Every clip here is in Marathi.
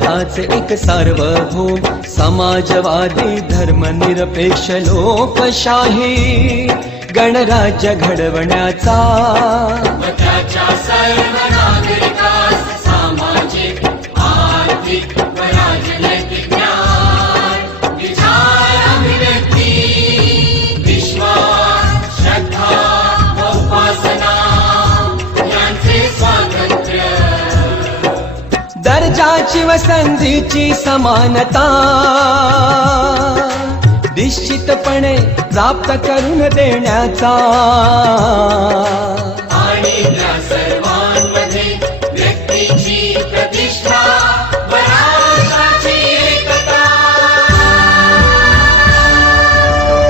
भारताचे एक सार्वभौम समाजवादी धर्मनिरपेक्ष लोकशाही गणराज्य घडवण्याचा त्याच्या सर्व नागरिकास सामाजिक आर्थिक व राजनैतिक न्याय विचार अभिव्यक्ती विश्वास श्रद्धा व उपासना यांचे स्वातंत्र्य दर्जाची व संधीची समानता निश्चितपणे प्राप्त करून देण्याचा आणि त्या सर्वांमध्ये व्यक्तीची प्रतिष्ठा व राष्ट्राची एकता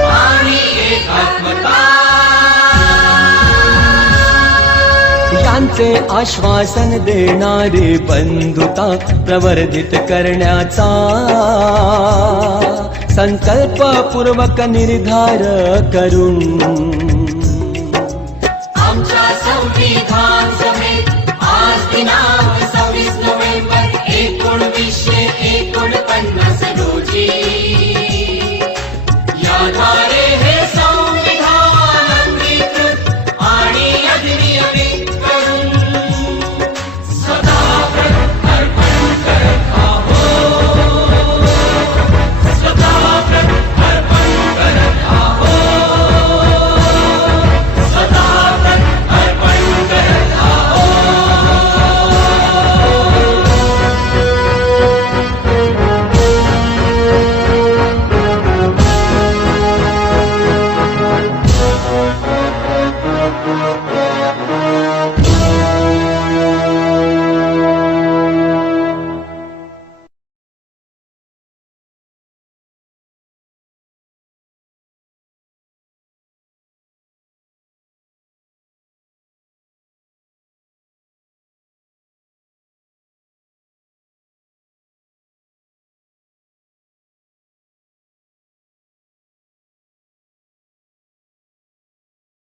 आणि एकात्मता यांचे आश्वासन देणारी बंधुता प्रवर्धित करण्याचा संकल्पपूर्वक निर्धार करून आमच्या संविधान सभेत आज दिनांक 26 नोव्हेंबर 1949 रोजी